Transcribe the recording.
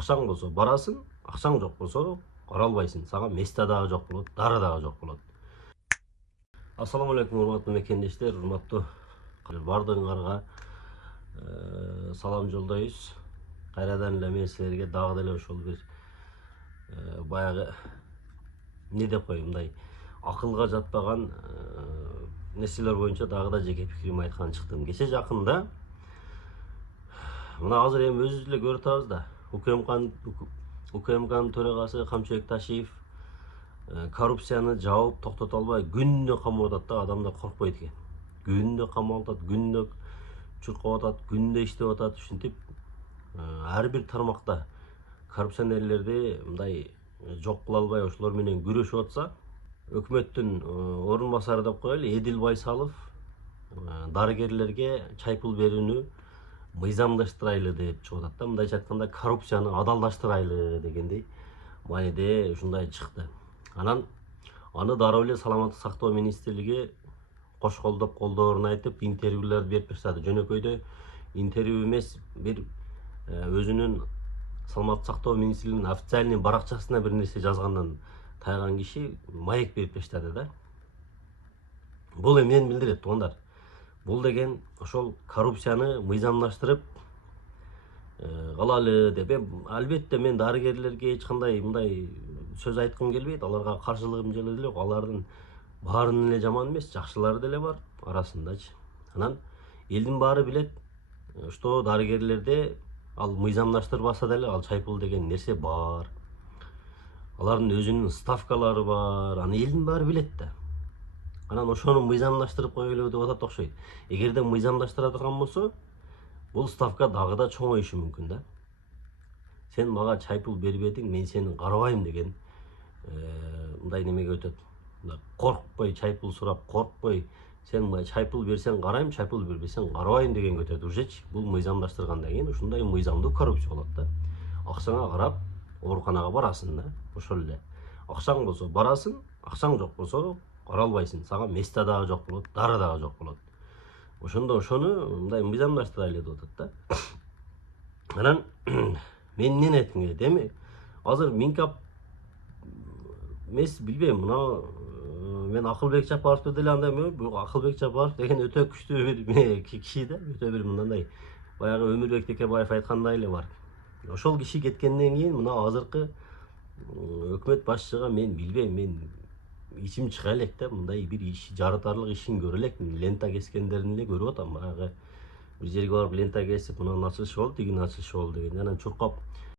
Акчаң болсо барасың, акчаң жок болсо бара албайсың. Сага места дагы жок болот, дары дагы жок болот. Ассаламу алейкум, урматтуу мекендештер, урматтуу бардыгыңарга салам жолдойбуз. Кайрадан эле мен силерге дагы деле ошол бир баягы эмне деп коеюн, мындай акылга жатпаган нерселер боюнча дагы да жеке пикиримди айтканы чыктым. Кече жакында мына азыр эми өзүбүз эле көрүп атабыз да, УКМКнын төрагасы Камчыбек Ташиев коррупцияны жаап токтото албай күнүнө камап атат да, адамдар коркпойт экен. Күнүнө камап атат, күнүнө чуркап атат, күнүнө иштеп атат. Ушинтип ар бир тармакта коррупционерлерди мындай жок кыла албай ошолор менен күрөшүп атса, өкмөттүн орун басары деп коелу, Эдил Байсалов дарыгерлерге чай пул берүүнү мыйзамдаштырайлы деп чыгып атат да. Мындайча айтканда коррупцияны адалдаштырайлы дегендей мааниде ушундай чыкты. Анан аны дароо эле саламаттык сактоо министрлиги кош колдоп колдоорун айтып, интервьюларды берип баштады. Жөнөкөйдө интервью эмес, бир өзүнүн саламаттык сактоо министрлигинин официальный баракчасына бир нерсе жазгандан тайган киши маек берип баштады да. Бул эмнени билдирет, туугандар? Бул деген ошол коррупцияны мыйзамдаштырып калалы деп. Албетте мен дарыгерлерге эч кандай мындай сөз айткым келбейт, аларга каршылыгым деле жок. Алардын баарынын эле жаман эмес, жакшылары деле бар арасындачы. Анан элдин баары билет, что дарыгерлерде ал мыйзамдаштырбаса деле ал чай пул деген нерсе бар. Алардын өзүнүн ставкалары бар. Аны элдин баары билет да. Анан ошону мыйзамдаштырып коелу деп атат окшойт. Эгерде мыйзамдаштыра турган болсо, бул ставка дагы да чоңоюшу мүмкүн да. Сен мага чай пул бербедиң, мен сени карабайм деген мындай немеге өтөт. Коркпой чай пул сурап, коркпой, сен мага чай пул берсең карайм, чай пул бербесең карабайм дегенге өтөт ужечи. Бул мыйзамдаштыргандан кийин ушундай мыйзамдуу коррупция болот да. Акчаңа карап ооруканага барасың да, ошол эле. Акчаң болсо барасың, акчаң жок болсо бара албайсың. Сага места дагы жок болот, дары дагы жок болот. Ошондо ошону мындай мыйзамдаштырайлы деп атат да. Анан мен эмнени айткым келет? Эми азыр Минкап эмес, билбейм, мына мен Акылбек Жапаровду деле андай бул Акылбек Жапаров деген өтө күчтүү бир киши да, өтө бир мындай баягы Өмүрбек Текебаев айткандай эле бар. Ошол киши кеткенден кийин мына азыркы өкмөт башчыга мен билбейм, мен ичим чыга элек да, мындай бир иш жарытарлык ишин көрө элек. Лента кескендерин эле көрүп атам, баягы бир жерге барып лента кесип, мунун ачылышы болду, тигинин ачылышы болду деген. Анан чуркап